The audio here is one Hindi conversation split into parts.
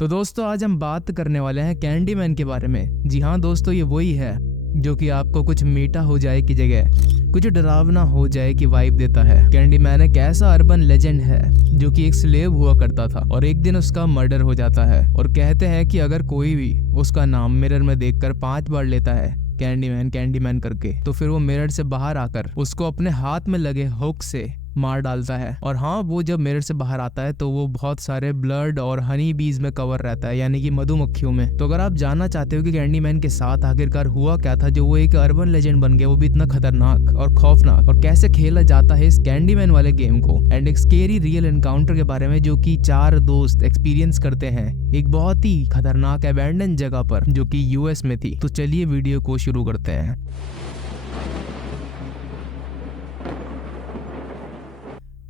तो दोस्तों आज हम बात करने वाले हैं कैंडीमैन के बारे में। जी हाँ दोस्तों, ये वही है जो कि आपको कुछ मीठा हो जाए की जगह कुछ डरावना हो जाए की वाइब देता है। कैंडीमैन एक ऐसा अर्बन लेजेंड है जो कि एक स्लेव हुआ करता था और एक दिन उसका मर्डर हो जाता है। और कहते हैं कि अगर कोई भी उसका नाम मिरर में देखकर 5 बार लेता है कैंडीमैन कैंडीमैन करके, तो फिर वो मिरर से बाहर आकर उसको अपने हाथ में लगे हुक से मार डालता है। और हाँ, वो जब मिरर से बाहर आता है तो वो बहुत सारे ब्लड और हनी बीज में कवर रहता है, यानी कि मधुमक्खियों में। तो अगर आप जानना चाहते हो कि कैंडीमैन के साथ आखिरकार हुआ क्या था जो वो एक अर्बन लेजेंड बन गया, वो भी इतना खतरनाक और खौफनाक, और कैसे खेला जाता है इस कैंडीमैन वाले गेम को, एंड एक स्केरी रियल एनकाउंटर के बारे में जो कि 4 दोस्त एक्सपीरियंस करते हैं एक बहुत ही खतरनाक अबैंडन जगह पर जो कि यूएस में थी, तो चलिए वीडियो को शुरू करते हैं।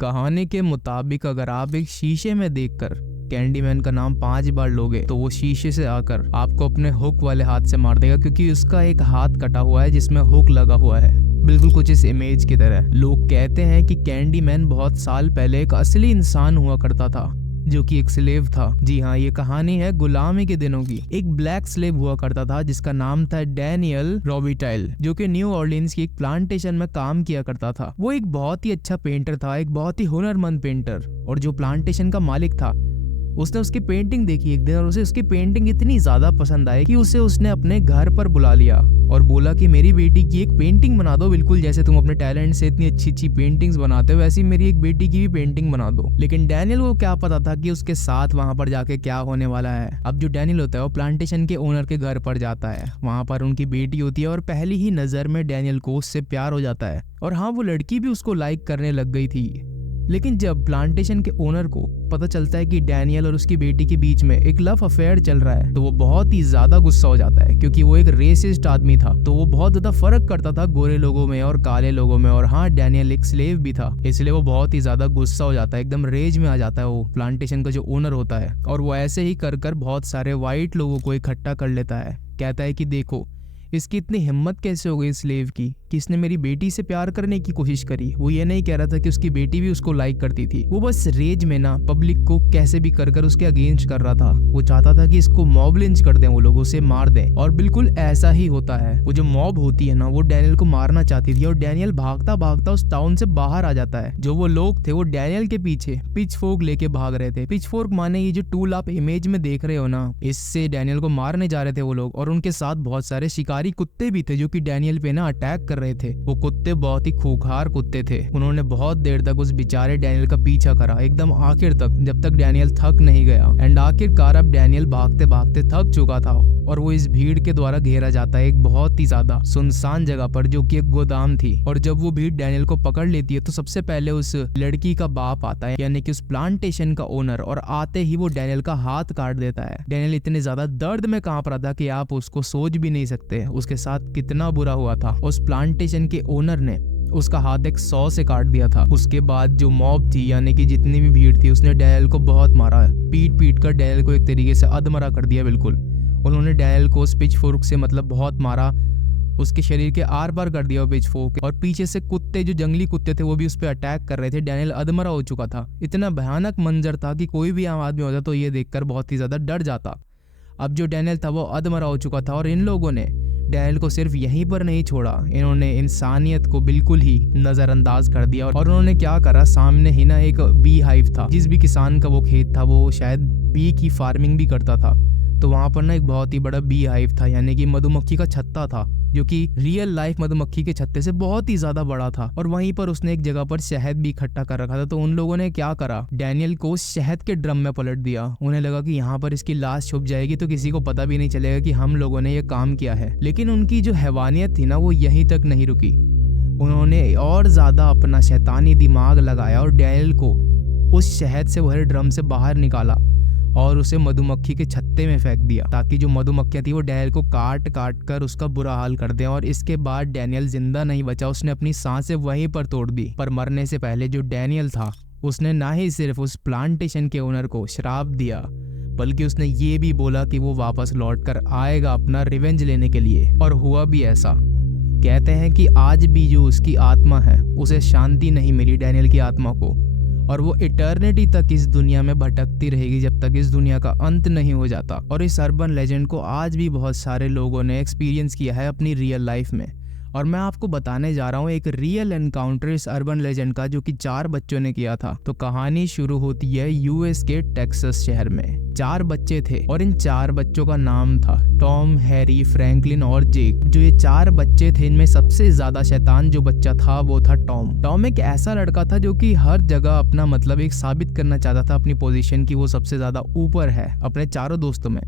कहानी के मुताबिक अगर आप एक शीशे में देखकर कैंडीमैन का नाम 5 बार लोगे तो वो शीशे से आकर आपको अपने हुक वाले हाथ से मार देगा, क्योंकि उसका एक हाथ कटा हुआ है जिसमें हुक लगा हुआ है, बिल्कुल कुछ इस इमेज की तरह। लोग कहते हैं कि कैंडीमैन बहुत साल पहले एक असली इंसान हुआ करता था जो कि एक स्लेव था। जी हाँ, ये कहानी है गुलामी के दिनों की। एक ब्लैक स्लेव हुआ करता था जिसका नाम था डैनियल रॉबिटाइल, जो कि न्यू ऑर्लिन्स की एक प्लांटेशन में काम किया करता था। वो एक बहुत ही अच्छा पेंटर था, एक बहुत ही हुनरमंद पेंटर। और जो प्लांटेशन का मालिक था उसने उसकी पेंटिंग देखी एक दिन और उसे उसकी पेंटिंग इतनी ज्यादा पसंद आई कि उसने अपने घर पर बुला लिया और बोला कि मेरी बेटी की एक पेंटिंग बना दो, बिल्कुल जैसे तुम अपने टैलेंट से इतनी अच्छी अच्छी पेंटिंग्स बनाते हो वैसी मेरी एक बेटी की भी पेंटिंग बना दो। लेकिन डैनियल को क्या पता था कि उसके साथ वहां पर जाके क्या होने वाला है। अब जो डैनियल होता है वो प्लांटेशन के ओनर के घर पर जाता है, वहां पर उनकी बेटी होती है और पहली ही नजर में डैनियल को उससे प्यार हो जाता है। और हाँ, वो लड़की भी उसको लाइक करने लग गई थी। लेकिन जब प्लांटेशन के ओनर को पता चलता है कि डैनियल और उसकी बेटी के बीच में एक लव अफेयर चल रहा है तो वो बहुत ही ज्यादा गुस्सा हो जाता है, क्योंकि वो एक रेसिस्ट आदमी था, तो वो बहुत ज्यादा फर्क करता था गोरे लोगों में और काले लोगों में। और हाँ, डैनियल एक स्लेव भी था, इसलिए वो बहुत ही ज्यादा गुस्सा हो जाता है, एकदम रेज में आ जाता है वो प्लांटेशन का जो ओनर होता है। और वो ऐसे ही कर कर बहुत सारे व्हाइट लोगों को इकट्ठा कर लेता है। कहता है कि देखो इसकी इतनी हिम्मत कैसे हो गई स्लेव की कि इसने मेरी बेटी से प्यार करने की कोशिश करी। वो ये नहीं कह रहा था कि उसकी बेटी भी उसको लाइक करती थी, वो बस रेज में ना पब्लिक को कैसे भी कर उसके अगेंस्ट कर रहा था। वो चाहता था कि इसको मॉब लिंच कर दें, वो लोग उसे मार दें। और बिल्कुल ऐसा ही होता है। वो जो मॉब होती है ना, वो डैनियल को मारना चाहती थी और डैनियल भागता भागता उस टाउन से बाहर आ जाता है। जो वो लोग थे वो डैनियल के पीछे पिच फोर्क लेके भाग रहे थे। पिच फोर्क माने ये जो टूल आप इमेज में देख रहे हो ना, इससे डैनियल को मारने जा रहे थे वो लोग। और उनके साथ बहुत सारे शिकारी कुत्ते भी थे जो कि डैनियल पे ना अटैक कर रहे थे। वो कुत्ते बहुत ही खूंखार कुत्ते थे। उन्होंने बहुत देर तक उस बेचारे डैनियल का पीछा करा, एकदम आखिर तक, जब तक डैनियल थक नहीं गया। एंड आखिरकार अब डैनियल भागते भागते थक चुका था और वो इस भीड़ के द्वारा घेरा जाता है एक बहुत ही ज्यादा सुनसान जगह पर जो कि एक गोदाम थी। और जब वो भीड़ डैनियल को पकड़ लेती है तो सबसे पहले उस लड़की का बाप आता है, यानी कि उस प्लांटेशन का ओनर, और आते ही वो डैनियल का हाथ काट देता है। डैनियल इतने ज्यादा दर्द में कांप रहा था कि आप उसको सोच भी नहीं सकते उसके साथ कितना बुरा हुआ था। उस प्लांटेशन के ओनर ने उसका हाथ एक 100 से काट दिया था। उसके बाद जो मॉब थी, यानी कि जितनी भी भीड़ थी, उसने डैनियल को बहुत मारा, पीट पीट कर डैनियल को एक तरीके से अधमरा कर दिया। बिल्कुल उन्होंने डैनियल को उस पिच फोर्क से मतलब बहुत मारा, उसके शरीर के आर पार कर दिया पिच फोर्क। और पीछे से कुत्ते, जो जंगली कुत्ते थे, वो भी उस पर अटैक कर रहे थे। डैनियल अधमरा हो चुका था। इतना भयानक मंजर था कि कोई भी आम आदमी होता तो ये देखकर बहुत ही ज्यादा डर जाता। अब जो डैनियल था वो अधमरा हो चुका था और इन लोगों ने डैनियल को सिर्फ यहीं पर नहीं छोड़ा, इन्होंने इंसानियत को बिल्कुल ही नजरअंदाज कर दिया। और उन्होंने क्या करा, सामने ही ना एक बी हाइव था, जिस भी किसान का वो खेत था वो शायद बी की फार्मिंग भी करता था। तो वहां पर ना एक बहुत ही बड़ा बी हाइव था, यानी कि मधुमक्खी का छत्ता था, जो कि रियल लाइफ मधुमक्खी के छत्ते से बहुत ही ज्यादा बड़ा था। और वहीं पर उसने एक जगह पर शहद भी इकट्ठा कर रखा था। तो उन लोगों ने क्या करा, डैनियल को शहद के ड्रम में पलट दिया। उन्हें लगा कि यहाँ पर इसकी लाश छुप जाएगी तो किसी को पता भी नहीं चलेगा कि हम लोगों ने ये काम किया है। लेकिन उनकी जो हैवानियत थी ना, वो यहीं तक नहीं रुकी। उन्होंने और ज्यादा अपना शैतानी दिमाग लगाया और डैनियल को उस शहद से भरे ड्रम से बाहर निकाला और उसे मधुमक्खी के छत्ते में फेंक दिया, ताकि जो मधुमक्खियां थी वो डैनियल को काट काट कर उसका बुरा हाल कर दें। और इसके बाद डैनियल जिंदा नहीं बचा, उसने अपनी सांसें वहीं पर तोड़ दी। पर मरने से पहले जो डैनियल था उसने ना ही सिर्फ उस प्लांटेशन के ओनर को श्राप दिया, बल्कि उसने ये भी बोला कि वो वापस लौट कर आएगा अपना रिवेंज लेने के लिए। और हुआ भी ऐसा। कहते हैं कि आज भी जो उसकी आत्मा है उसे शांति नहीं मिली डैनियल की आत्मा को, और वो इटर्निटी तक इस दुनिया में भटकती रहेगी जब तक इस दुनिया का अंत नहीं हो जाता। और इस अर्बन लेजेंड को आज भी बहुत सारे लोगों ने एक्सपीरियंस किया है अपनी रियल लाइफ में। और मैं आपको बताने जा रहा हूँ एक रियल एनकाउंटर इस अर्बन लेजेंड का, जो कि 4 बच्चों ने किया था। तो कहानी शुरू होती है यूएस के टेक्सास शहर में। 4 बच्चे थे और इन 4 बच्चों का नाम था टॉम, हैरी, फ्रैंकलिन और जेक। जो ये 4 बच्चे थे, इनमें सबसे ज्यादा शैतान जो बच्चा था वो था टॉम। टॉम एक ऐसा लड़का था जो कि हर जगह अपना मतलब एक साबित करना चाहता था अपनी पोजीशन की वो सबसे ज्यादा ऊपर है अपने चारों दोस्तों में।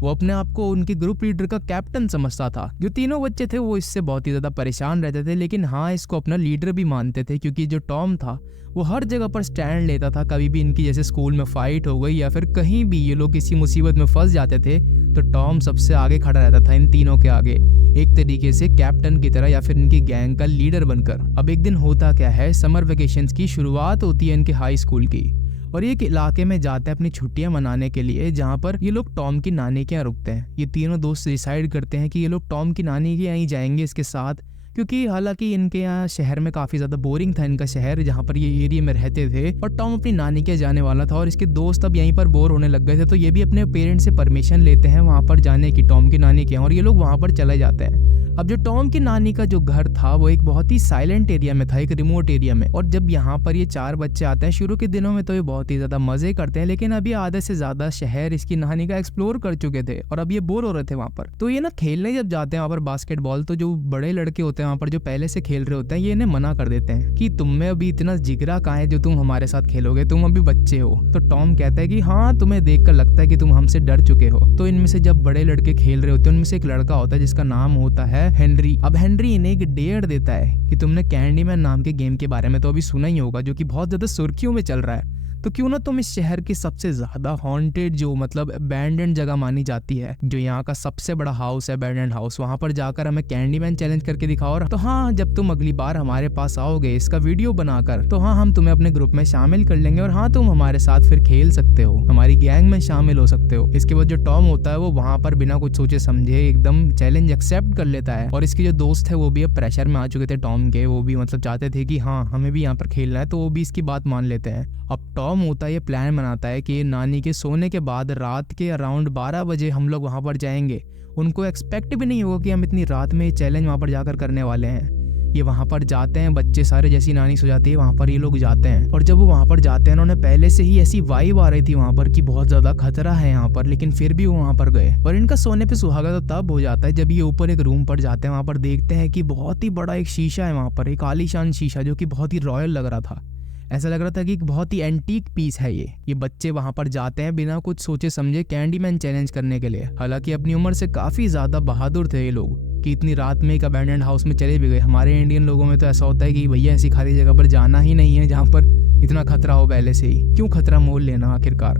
वो अपने आप को उनके ग्रुप लीडर का कैप्टन समझता था। जो तीनों बच्चे थे वो इससे बहुत ही ज्यादा परेशान रहते थे, लेकिन हाँ इसको अपना लीडर भी मानते थे, क्योंकि जो टॉम था वो हर जगह पर स्टैंड लेता था। कभी भी इनकी जैसे स्कूल में फाइट हो गई या फिर कहीं भी ये लोग किसी मुसीबत में फंस जाते थे तो टॉम सबसे आगे खड़ा रहता था इन तीनों के आगे, एक तरीके से कैप्टन की तरह या फिर इनकी गैंग का लीडर बनकर। अब एक दिन होता क्या है, समर वेकेशंस की शुरुआत होती है इनके हाई स्कूल की, और ये एक इलाके में जाते हैं अपनी छुट्टियां मनाने के लिए, जहाँ पर ये लोग टॉम की नानी के यहाँ रुकते हैं। ये तीनों दोस्त डिसाइड करते हैं कि ये लोग टॉम की नानी के यहाँ ही जाएंगे इसके साथ, क्योंकि हालांकि इनके यहाँ शहर में काफी ज्यादा बोरिंग था इनका शहर जहाँ पर ये एरिया में रहते थे, और टॉम अपनी नानी के जाने वाला था और इसके दोस्त अब यहीं पर बोर होने लग गए थे। तो ये भी अपने पेरेंट्स से परमिशन लेते हैं वहां पर जाने की, टॉम की नानी के यहाँ, और ये लोग वहां पर चले जाते हैं। अब जो टॉम की नानी का जो घर था वो एक बहुत ही साइलेंट एरिया में था, एक रिमोट एरिया में। और जब यहाँ पर ये 4 बच्चे आते हैं, शुरू के दिनों में तो ये बहुत ही ज्यादा मजे करते हैं, लेकिन अभी आधे से ज्यादा शहर इसकी नानी का एक्सप्लोर कर चुके थे और अब ये बोर हो रहे थे वहां पर। तो ये ना खेलने जब जाते हैं वहां पर बास्केटबॉल, तो जो बड़े लड़के होते हैं वहां पर जो पहले से खेल रहे होते हैं, ये इन्हें मना कर देते हैं कि तुम में अभी इतना जिगरा कहाँ है जो तुम हमारे साथ खेलोगे, तुम अभी बच्चे हो। तो टॉम कहता है कि हाँ, तुम्हें देखकर लगता है कि तुम हमसे डर चुके हो। तो इनमें से जब बड़े लड़के खेल रहे होते हैं उनमें से एक लड़का होता है जिसका नाम होता है हेनरी। अब हेनरी इन्हें एक डेयर देता है कि तुमने कैंडीमैन नाम के गेम के बारे में तो अभी सुना ही होगा, जो कि बहुत ज्यादा सुर्खियों में चल रहा है। तो क्यों ना तुम इस शहर की सबसे ज्यादा हॉन्टेड जो मतलब अबैंडन्ड जगह मानी जाती है, जो यहाँ का सबसे बड़ा हाउस है अबैंडन्ड हाउस, वहां पर जाकर हमें कैंडीमैन चैलेंज करके दिखाओ। तो हाँ, जब तुम अगली बार हमारे पास आओगे इसका वीडियो बनाकर, तो हाँ हम तुम्हें अपने ग्रुप में शामिल कर लेंगे और हाँ तुम हमारे साथ फिर खेल सकते हो, हमारी गैंग में शामिल हो सकते हो। इसके बाद जो टॉम होता है वो वहां पर बिना कुछ सोचे समझे एकदम चैलेंज एक्सेप्ट कर लेता है। और इसके जो दोस्त है वो भी अब प्रेशर में आ चुके थे टॉम के, वो भी मतलब चाहते थे कि हाँ हमें भी यहाँ पर खेलना है, तो वो भी इसकी बात मान लेते हैं। अब टॉम होता है ये प्लान बनाता है कि नानी के सोने के बाद रात के अराउंड 12 बजे हम लोग वहां पर जाएंगे। उनको एक्सपेक्ट भी नहीं होगा कि हम इतनी रात में चैलेंज वहां पर जाकर करने वाले हैं। ये वहां पर जाते हैं, बच्चे सारे, जैसी नानी सो जाती है वहां पर ये लोग जाते हैं। और जब वो वहां पर जाते हैं, उन्होंने पहले से ही ऐसी वाइब आ रही थी वहां पर कि बहुत ज्यादा खतरा है यहाँ पर, लेकिन फिर भी वो वहां पर गए। और इनका सोने पे सुहागा तो तब हो जाता है जब ये ऊपर एक रूम पर जाते हैं, वहां पर देखते हैं कि बहुत ही बड़ा एक शीशा है वहां पर, एक आलीशान शीशा जो कि बहुत ही रॉयल लग रहा था। ऐसा लग रहा था कि एक बहुत ही एंटीक पीस है ये बच्चे वहां पर जाते हैं बिना कुछ सोचे समझे कैंडीमैन चैलेंज करने के लिए। हालांकि अपनी उम्र से काफी ज्यादा बहादुर थे ये लोग कि इतनी रात में एक अबैंडन्ड हाउस में चले भी गए। हमारे इंडियन लोगों में तो ऐसा होता है कि भैया ऐसी खाली जगह पर जाना ही नहीं है जहाँ पर इतना खतरा हो पहले से ही, क्यों खतरा मोल लेना आखिरकार।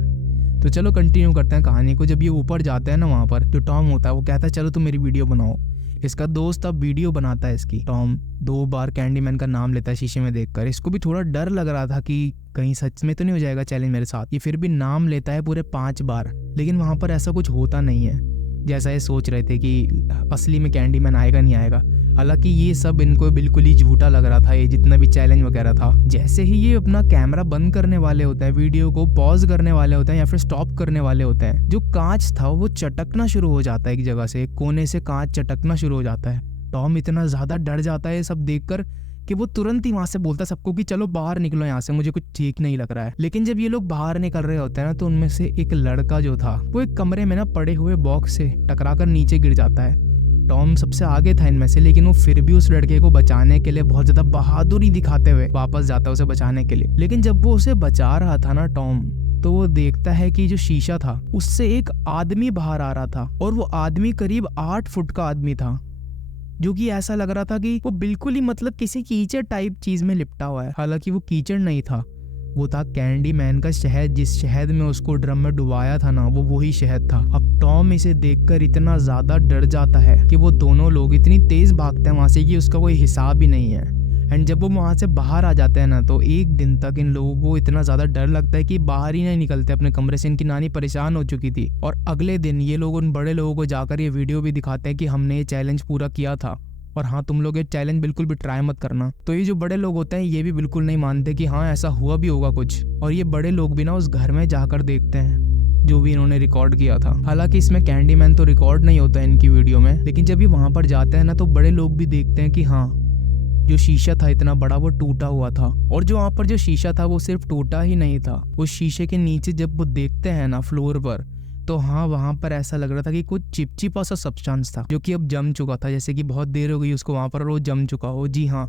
तो चलो कंटिन्यू करते हैं कहानी को। जब ये ऊपर जाते हैं ना, वहां पर जो टॉम होता है वो कहता है चलो तुम मेरी वीडियो बनाओ। इसका दोस्त अब वीडियो बनाता है इसकी। टॉम 2 बार कैंडीमैन का नाम लेता है शीशे में देखकर। इसको भी थोड़ा डर लग रहा था कि कहीं सच में तो नहीं हो जाएगा चैलेंज मेरे साथ। ये फिर भी नाम लेता है पूरे 5 बार, लेकिन वहां पर ऐसा कुछ होता नहीं है जैसा ये सोच रहे थे कि असली में कैंडीमैन आएगा नहीं आएगा। हालांकि ये सब इनको बिल्कुल ही झूठा लग रहा था, ये जितना भी चैलेंज वगैरह था। जैसे ही ये अपना कैमरा बंद करने वाले होते हैं, वीडियो को पॉज करने वाले होते हैं या फिर स्टॉप करने वाले होते हैं, जो कांच था वो चटकना शुरू हो जाता है। एक जगह से, एक कोने से कांच चटकना शुरू हो जाता है। टॉम इतना ज्यादा डर जाता है ये सब देखकर कि वो तुरंत ही वहां से बोलता है सबको कि चलो बाहर निकलो यहाँ से, मुझे कुछ ठीक नहीं लग रहा है। लेकिन जब ये लोग बाहर निकल रहे होते हैं ना, तो उनमें से एक लड़का जो था वो एक कमरे में ना पड़े हुए बॉक्स से टकराकर नीचे गिर जाता है। टॉम सबसे आगे था इनमें से, लेकिन वो फिर भी उस लड़के को बचाने के लिए बहुत ज्यादा बहादुरी दिखाते हुए वापस जाता है उसे बचाने के लिए। लेकिन जब वो उसे बचा रहा था ना टॉम, तो वो देखता है कि जो शीशा था उससे एक आदमी बाहर आ रहा था, और वो आदमी करीब 8 फुट का आदमी था, जो कि ऐसा लग रहा था कि वो बिल्कुल ही मतलब किसी कीचड़ टाइप चीज में लिपटा हुआ है। हालांकि वो कीचड़ नहीं था, वो था कैंडीमैन का शहद। जिस शहद में उसको ड्रम में डुबाया था ना, वो वही शहद था। अब टॉम इसे देखकर इतना ज्यादा डर जाता है कि वो दोनों लोग इतनी तेज भागते हैं वहां से कि उसका कोई हिसाब ही नहीं है। एंड जब वो वहां से बाहर आ जाते हैं ना, तो एक दिन तक इन लोगों को इतना ज्यादा डर लगता है कि बाहर ही नहीं निकलते अपने कमरे से। इनकी नानी परेशान हो चुकी थी। और अगले दिन ये लोग उन बड़े लोगों को जाकर ये वीडियो भी दिखाते हैं कि हमने ये चैलेंज पूरा किया था और हाँ, तुम लोग ये चैलेंज बिल्कुल भी ट्राई मत करना। तो ये जो बड़े लोग होते हैं ये भी बिल्कुल नहीं मानते कि हाँ ऐसा हुआ भी होगा कुछ, और ये बड़े लोग भी ना उस घर में जाकर देखते हैं जो भी इन्होंने रिकॉर्ड किया था। हालांकि इसमें कैंडीमैन तो रिकॉर्ड नहीं होता है इनकी वीडियो में, लेकिन जब ये वहां पर जाते हैं ना तो बड़े लोग भी देखते हैं कि हाँ जो शीशा था इतना बड़ा वो टूटा हुआ था। और जो वहां पर जो शीशा था वो सिर्फ टूटा ही नहीं था, उस शीशे के नीचे जब वो देखते हैं ना फ्लोर पर, तो हाँ वहां पर ऐसा लग रहा था कि कुछ चिपचिपा सा सब्सटेंस था जो कि अब जम चुका था, जैसे कि बहुत देर हो गई उसको वहां पर और वो जम चुका हो। जी हाँ,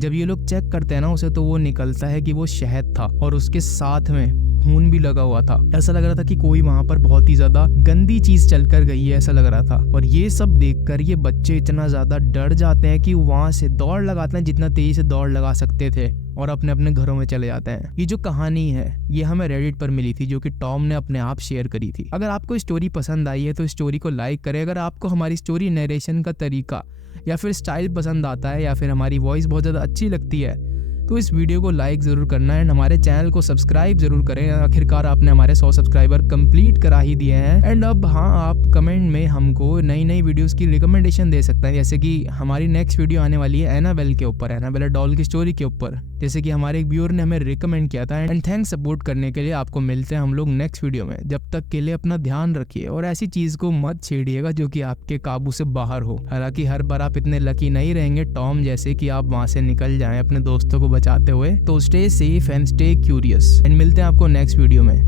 जब ये लोग चेक करते हैं ना उसे तो वो निकलता है कि वो शहद था और उसके साथ में खून भी लगा हुआ था। ऐसा लग रहा था कि कोई वहां पर बहुत ही ज्यादा गंदी चीज चलकर गई है, ऐसा लग रहा था। और ये सब देखकर ये बच्चे इतना ज्यादा डर जाते हैं कि वहां से दौड़ लगाते हैं, जितना तेजी से दौड़ लगा सकते थे, और अपने अपने घरों में चले जाते हैं। ये जो कहानी है ये हमें रेडिट पर मिली थी, जो कि टॉम ने अपने आप शेयर करी थी। अगर आपको स्टोरी पसंद आई है तो स्टोरी को लाइक करें। अगर आपको हमारी स्टोरी नरेशन का तरीका या फिर स्टाइल पसंद आता है या फिर हमारी वॉइस बहुत ज़्यादा अच्छी लगती है तो इस वीडियो को लाइक ज़रूर करना है, हमारे चैनल को सब्सक्राइब जरूर करें। आखिरकार आपने हमारे 100 सब्सक्राइबर कंप्लीट करा ही दिए हैं। एंड अब हाँ, आप कमेंट में हमको नई नई वीडियोस की रिकमेंडेशन दे सकते हैं, जैसे कि हमारी नेक्स्ट वीडियो आने वाली है एनाबेल के ऊपर, एनाबेल डॉल की स्टोरी के ऊपर, जैसे कि हमारे एक व्यूअर ने हमें रिकमेंड किया था। एंड थैंक्स सपोर्ट करने के लिए। आपको मिलते हैं हम लोग नेक्स्ट वीडियो में। जब तक के लिए अपना ध्यान रखिए और ऐसी चीज को मत छेड़िएगा जो कि आपके काबू से बाहर हो। हालांकि हर बार आप इतने लकी नहीं रहेंगे टॉम जैसे कि आप वहां से निकल जाएं अपने दोस्तों को बचाते हुए। तो stay safe and stay curious, and मिलते हैं आपको नेक्स्ट वीडियो में।